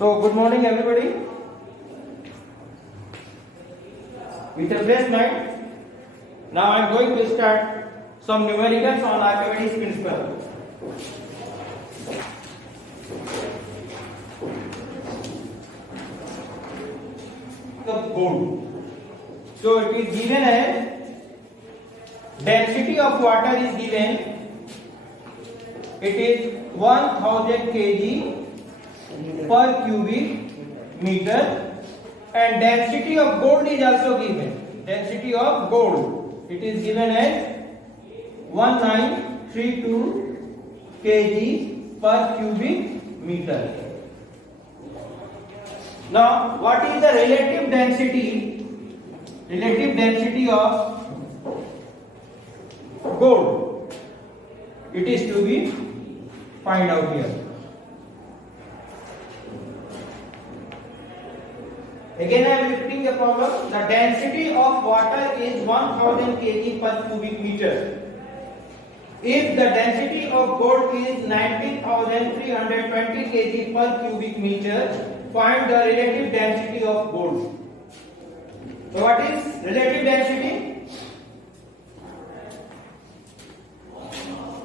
So, good morning everybody. With a fresh mind, now I am going to start some numericals on Archimedes principle. The gold. So it is given as density of water is given. It is 1000 kg per cubic meter, and density of gold is also given. Density of gold, it is given as 1932 kg per cubic meter. Now, what is the relative density? Relative density of gold. It is to be find out here. Again, I am repeating the problem. The density of water is 1000 kg per cubic meter. If the density of gold is 19,320 kg per cubic meter, find the relative density of gold. So, what is relative density?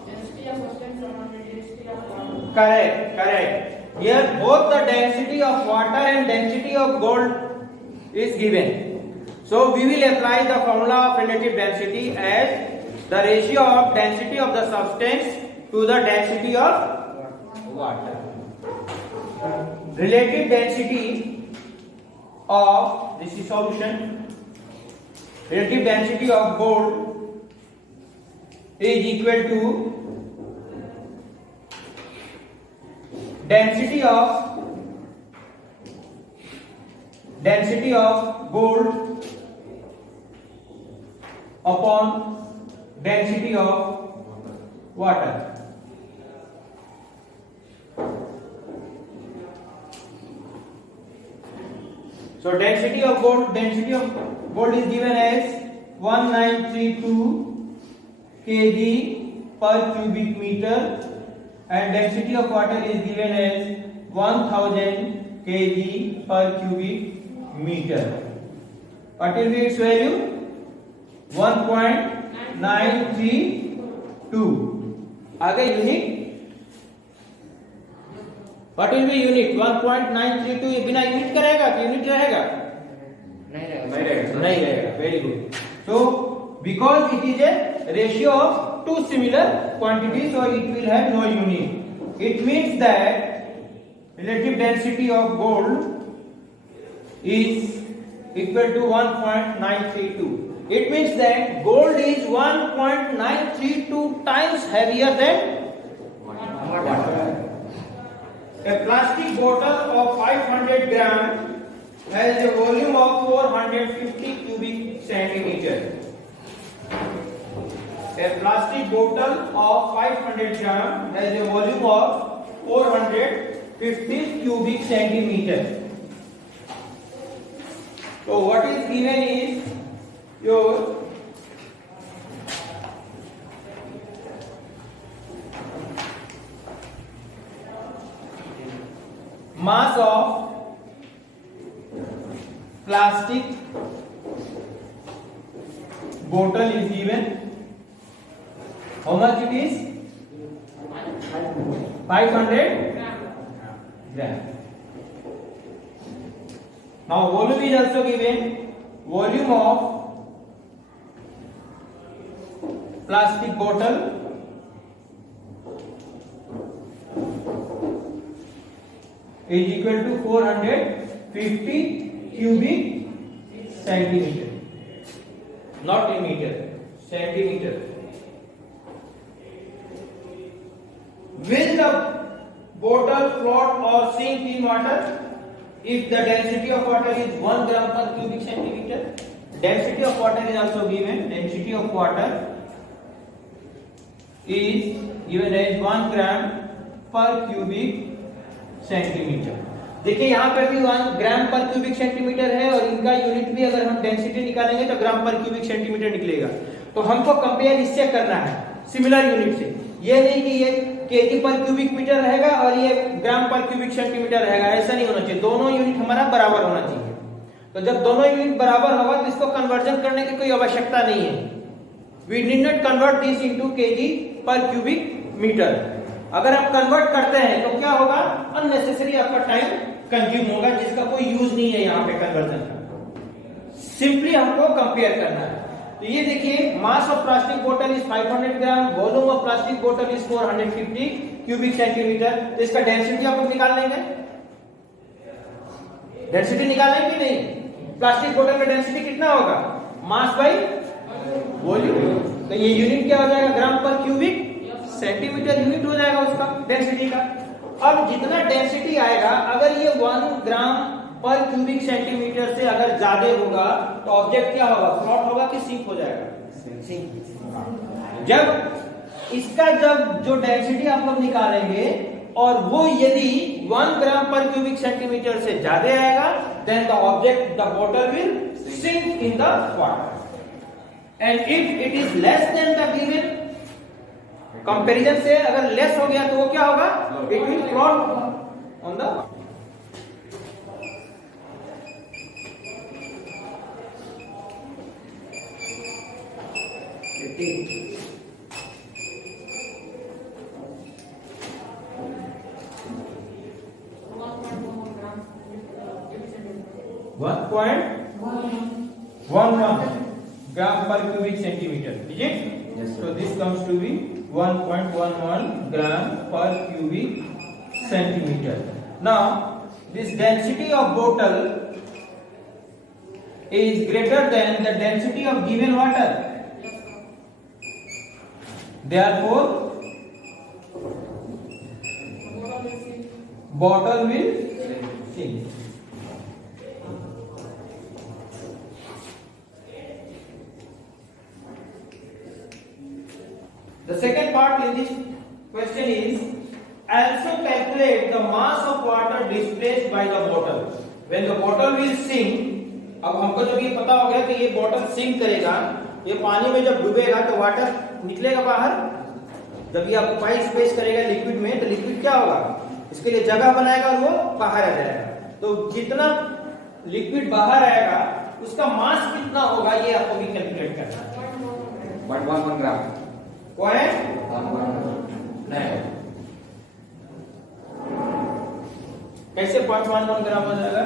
Density of substance from density of water. Correct. Here both the density of water and density of gold is given. So we will apply the formula of relative density as the ratio of density of the substance to the density of water. Relative density of, this is solution, relative density of gold is equal to density of gold upon density of water. So density of gold is given as 1932 kg per cubic meter, and density of water is given as 1000 kg per cubic meter. What will be its value? 1.932. आगे unit, what will be unit? 1.932 बिना यूनिट का रहेगा कि यूनिट रहेगा? नहीं रहेगा. Very good. So because it is a ratio of two similar quantities, so it will have no unit. It means that relative density of gold is equal to 1.932. It means that gold is 1.932 times heavier than water. A plastic bottle of 500 gram has a volume of 450 cubic centimeter. A plastic bottle of 500 gram has a volume of 450 cubic centimeter. So what is given is your mass of plastic bottle is given. How much it is? 500 gram. Now volume is also given. Volume of plastic bottle is equal to 450 cubic centimeter, not in meter, centimeter. Will the bottle float or sink in water if the density of water is 1 gram per cubic centimeter? Density of water is also given. Density of water is given as 1 gram per cubic centimetre. देखिए यहाँ पे भी 1 gram per cubic centimetre है, और इनका यूनिट भी अगर हम डेंसिटी निकालेंगे तो ग्राम पर क्यूबिक सेंटीमीटर निकलेगा. तो हमको कंपेयर इससे करना है, सिमिलर यूनिट से. ये नहीं कि ये केजी पर क्यूबिक मीटर रहेगा और ये ग्राम पर क्यूबिक सेंटीमीटर रहेगा, ऐसा नहीं होना चाहिए। दोनों यूनिट हमारा बराबर होना चाहिए। तो जब दोनों यूनिट बराबर होगा तो इसको कन्वर्जन करने की कोई आवश्यकता नहीं है। We need not convert this into KG per cubic metre. अगर आप कन्वर्ट करते हैं तो क्या होगा, अननेसेसरी आपका टाइम कंज्यूम होगा, जिसका कोई यूज नहीं है यहाँ पे कन्वर्जन का। सिंपली हमको कंपेयर करना है। तो ये देखिए, मास ऑफ प्लास्टिक बोतल इज 500 ग्राम, वॉल्यूम ऑफ प्लास्टिक बोतल इज 450 क्यूबिक सेंटीमीटर। तो इसका डेंसिटी आप लोग निकाल लेंगे, डेंसिटी निकालेंगे कि नहीं? प्लास्टिक बोतल का डेंसिटी कितना होगा, मास बाई वॉल्यूम। तो ये यूनिट क्या हो जाएगा, ग्राम पर क्यूबिक सेंटीमीटर यूनिट हो जाएगा उसका डेंसिटी का। अब जितना डेंसिटी आएगा, अगर ये 1 ग्राम पर क्यूबिक सेंटीमीटर से अगर ज्यादा होगा तो ऑब्जेक्ट क्या होगा, फ्लोट होगा कि सिंक हो जाएगा, सिंक। जब इसका जो डेंसिटी आप लोग निकालेंगे और वो यदि 1 ग्राम पर क्यूबिक सेंटीमीटर से ज्यादा आएगा, then the object, the bottle will sink in the water. And if it is less than the given, comparison से अगर लेस हो गया तो वो क्या होगा, it will float on the. Gram per cubic centimetre, is it? Yes, sir. So this comes to be 1.11 gram per cubic centimeter. Now this density of bottle is greater than the density of given water. Therefore bottle will sink. The second part in this question is also calculate the mass of water displaced by the bottle. When the bottle will sink, अब हमको जब ये पता हो गया कि ये bottle sink करेगा, ये पानी में जब डूबेगा तो वाटर निकलेगा बाहर। जब ये ऑक्यूपाई स्पेस करेगा लिक्विड में, तो लिक्विड क्या होगा, इसके लिए जगह बनाएगा और वो बाहर आ जाएगा। तो जितना लिक्विड बाहर आएगा उसका मास कितना होगा, ये आपको भी कैलकुलेट करना है। 1.11 ग्राम। कैसे 0.11 ग्राम हो जाएगा?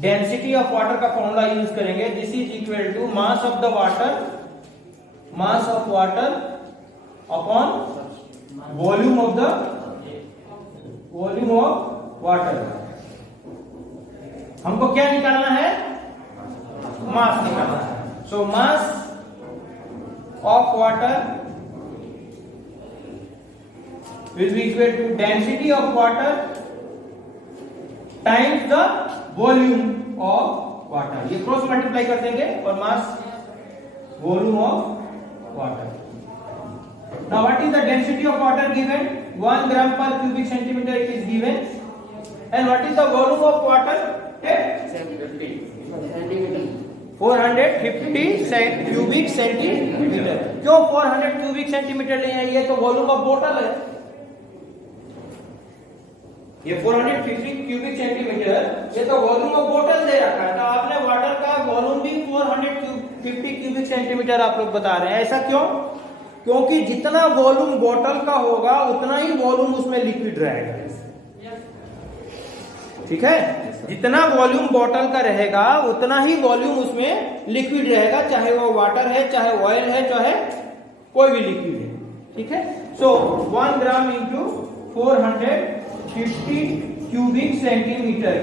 डेंसिटी ऑफ वाटर का फॉर्मूला यूज करेंगे। This is equal to mass of the water upon volume of water. हमको क्या निकालना है, मास निकालना है। So mass of water will be equal to density of water times the volume of water। ये cross multiply कर देंगे और mass volume of water. Now what is the density of water given? 1 gram per cubic centimeter it is given. And what is the volume of water? 450 cubic centimetre. क्यों 400 cubic centimetre ले हैं? ये तो volume of bottle है। ये 450 cubic centimetre, ये तो volume of bottle दे रखा है। तो आपने वाटर का वॉल्यूम भी 450 क्यूबिक सेंटीमीटर आप लोग बता रहे हैं। ऐसा क्यों? क्योंकि जितना वॉल्यूम बॉटल का होगा उतना ही वॉल्यूम उसमें लिक्विड रहेगा। ठीक है, जितना वॉल्यूम बॉटल का रहेगा उतना ही वॉल्यूम उसमें लिक्विड रहेगा, चाहे वो वाटर है, चाहे ऑयल है, चाहे कोई भी लिक्विड है। ठीक है, सो 1 gram into 450 cubic centimetre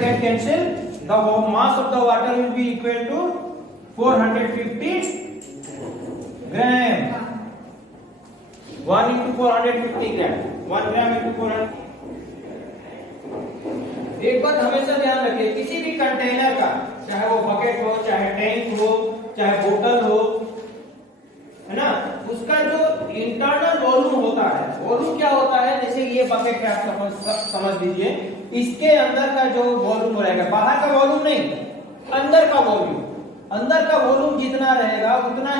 that cancel, the mass of the water will be equal to 450 gram। 1 into 450 gram, 1 gram into 400। एक बात हमेशा ध्यान रखिए, किसी भी कंटेनर का, चाहे वो बकेट हो, चाहे टैंक हो, चाहे बोतल हो, है ना, उसका जो इंटरनल वॉल्यूम होता है, वॉल्यूम क्या होता है, जैसे ये बकेट है, आप समझ लीजिए, इसके अंदर का जो वॉल्यूम रहेगा, बाहर का वॉल्यूम नहीं, अंदर का वॉल्यूम, अंदर का वॉल्यूम जितना रहेगा उतना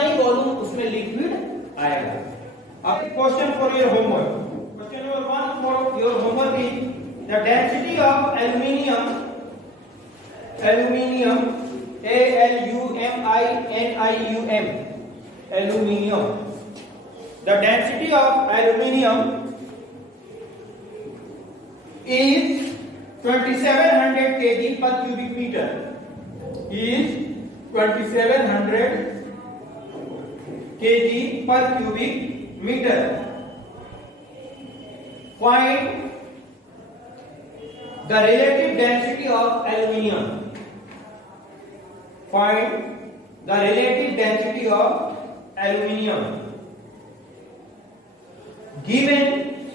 ही वॉल्यूम उसमें लिक्विड आएगा। अब question for your homework, question number 1 for your homework is the density of aluminium, ALUMINIUM, aluminium. The density of aluminium is 2700 kg per cubic meter. Is 2700 kg per cubic meter. Find the relative density of aluminium. Find the relative density of aluminium. Given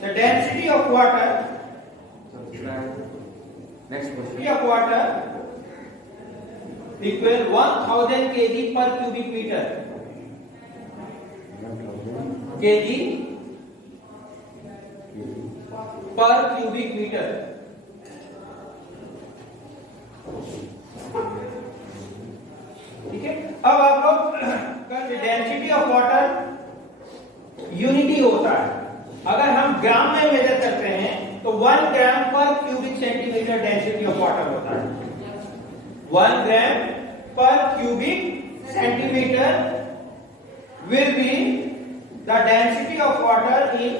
the density of water, next question. density of water equal 1000 kg per cubic meter. kg per cubic meter. ठीक है, अब आप लोग density of water unity होता है, अगर हम ग्राम में मेजर करते हैं तो 1 gram per cubic centimetre density of water होता है। 1 gram per cubic centimetre will be the density of water in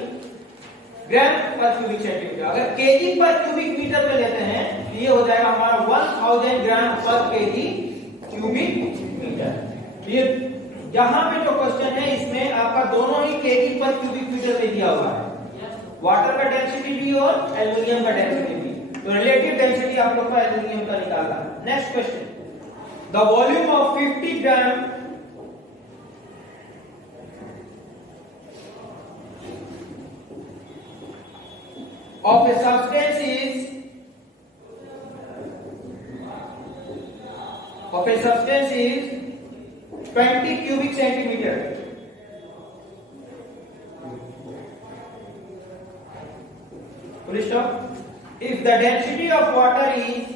gram per cubic centimetre. अगर केजी पर क्यूबिक मीटर में लेते हैं तो ये हो जाएगा हमारा 1000 ग्राम पर केजी क्यूबिक मीटर। ये यहां पे जो क्वेश्चन है इसमें आपका दोनों ही केजी पर क्यूबिक मीटर में दिया हुआ है, वाटर का डेंसिटी भी और एल्यूमिनियम का डेंसिटी भी। तो रिलेटिव डेंसिटी आप लोग को एल्यूमिनियम का निकालना है। Next question, the volume of 50 gram of a substance is 20 cubic centimeter. Full stop. If the density of water is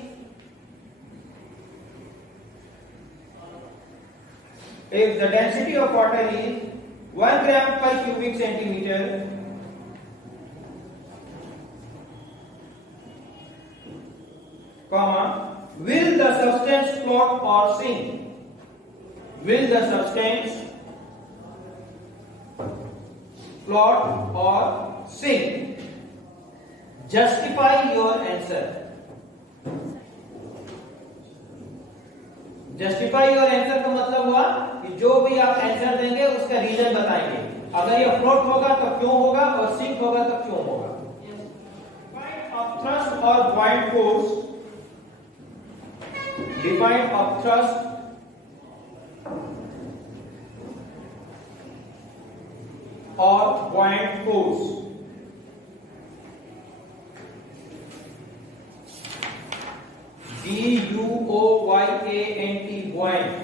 1 gram per cubic centimeter, comma, will the substance float or sink? Will the substance float or sink? Justify your answer. Justify your answer का मतलब हुआ कि जो भी आप आंसर देंगे उसका रीजन बताएंगे। अगर ये फ्लोट होगा तो क्यों होगा और सिंक होगा तो क्यों होगा। Define of thrust or buoyant force. Define of thrust or buoyant force. B-U-O-Y-A-N-T, buoyant.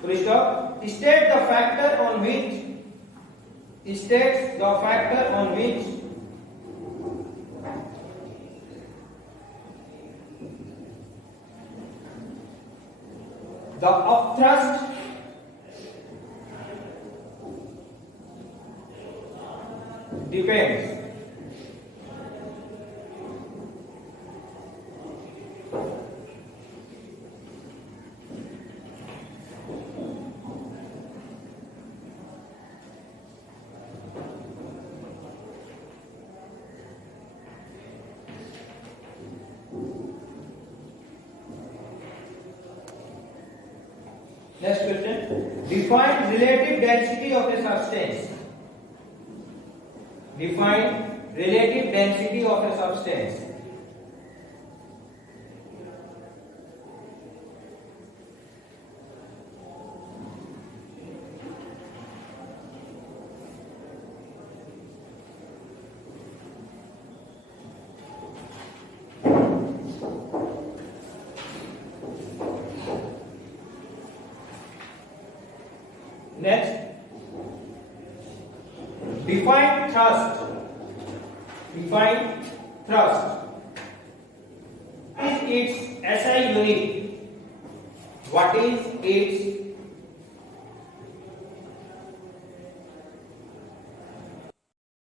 Full stop. State the factor on which the upthrust depends. Next question. Define relative density of a substance. Define relative density of a substance. Next, define thrust. Define thrust. its SI unit? What is its